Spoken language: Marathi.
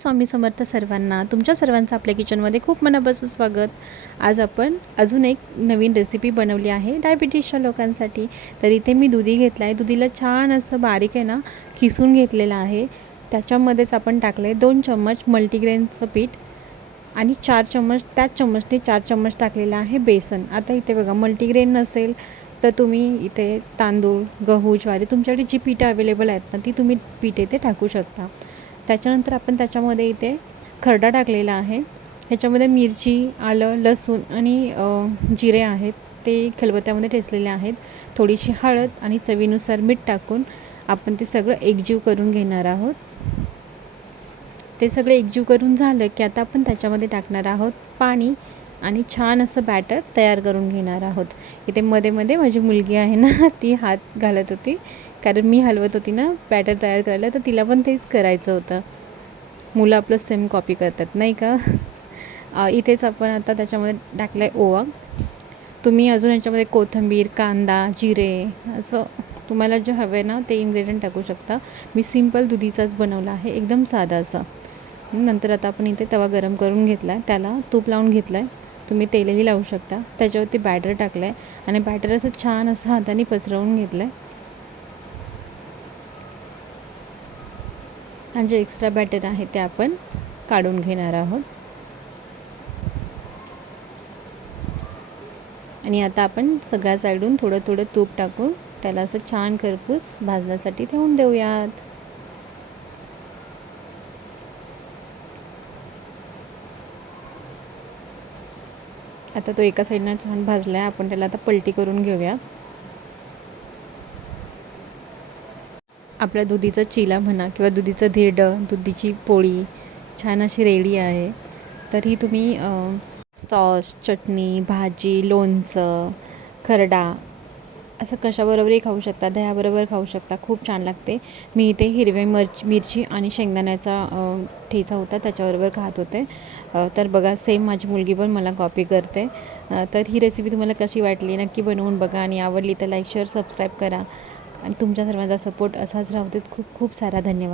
स्वामी समर्थ सर्वांना तुमच्या सर्वांचं आपल्या किचनमध्ये खूप मनापासून स्वागत. आज आपण अजून एक नवीन रेसिपी बनवली आहे डायबिटीसच्या लोकांसाठी. तर इथे मी दुधी घेतला आहे. दुधीला छान असं बारीक आहे ना खिसून घेतलेलं आहे. त्याच्यामध्येच आपण टाकलं आहे दोन चम्मच मल्टीग्रेनचं पीठ आणि चार चम्मच त्याच चम्मचने चार चम्मच टाकलेलं आहे बेसन. आता इथे बघा मल्टीग्रेन नसेल तर तुम्ही इथे तांदूळ गहू ज्वारी तुमच्याकडे जी पिठं अवेलेबल आहेत ना ती तुम्ही पीठ इथे टाकू शकता. त्याच्यानंतर आपण त्याच्यामध्ये इथे खरडा टाकलेला आहे. ह्याच्यामध्ये मिरची आलं लसूण आणि जिरे आहेत. ते खलबत्त्यामध्ये ठेचलेले आहेत. थोडीशी हळद आणि चवीनुसार मीठ टाकून आपण ते सगळं एकजीव करून घेणार आहोत. ते सगळं एकजीव करून झालं की आता आपण त्याच्यामध्ये टाकणार आहोत पाणी. आणि छान असं बॅटर तयार करून घेणार आहोत. इथे मध्ये मध्ये माझी मुलगी आहे ना ती हात घालत होती. कारण मी हलवत होती ना बॅटर तयार करायला तर तिला पण तेच करायचं होतं. मुलं आपलं सेम कॉपी करतात नाही का? इथेच आपण आता त्याच्यामध्ये टाकलं आहे ओवा. तुम्ही अजून याच्यामध्ये कोथिंबीर कांदा जिरे असं तुम्हाला जे हवे आहे ना ते इन्ग्रेडियंट टाकू शकता. मी सिंपल दुधीचाच बनवला आहे एकदम साधा असा. नंतर आता आपण इथे तवा गरम करून घेतला आहे त्याला तूप लावून घेतलं आहे तुम्ही तेलही लावू शकता. त्याच्यावरती बॅटर टाकलं आहे आणि बॅटर असं छान असं हाताने पसरवून घेतलं आहे आणि जे एक्स्ट्रा बॅटर आहे ते आपण काढून घेणार आहोत. आणि आता आपण सगळ्या साईडून थोडं थोडं तूप टाकून त्याला असं छान खरपूस भाजण्यासाठी ठेवून देऊयात. आता तो एका साईडनं छान भाजला आहे. आपण त्याला आता पलटी करून घेऊया. आपल्या दुधीचा चिला म्हणा किंवा दुधीचं धिरडं दुधीची पोळी छान अशी रेडी आहे. तर ही तुम्ही सॉस चटणी भाजी लोणचं खरडा असं कशाबरोबरही खाऊ शकता दह्याबरोबर खाऊ शकता. खूप छान लागते. मी इथे हिरवे मिरची मिरची आणि शेंगदाण्याचा ठेचा होता त्याच्याबरोबर खात होते. तर बघा सेम माझी मुलगी पण मला कॉपी करते. तर ही रेसिपी तुम्हाला कशी वाटली नक्की बनवून बघा आणि आवडली तर लाईक शेअर सबस्क्राईब करा. आणि तुमच्या सर्वांचा सपोर्ट असाच राहू देत. खूप खूप सारा धन्यवाद.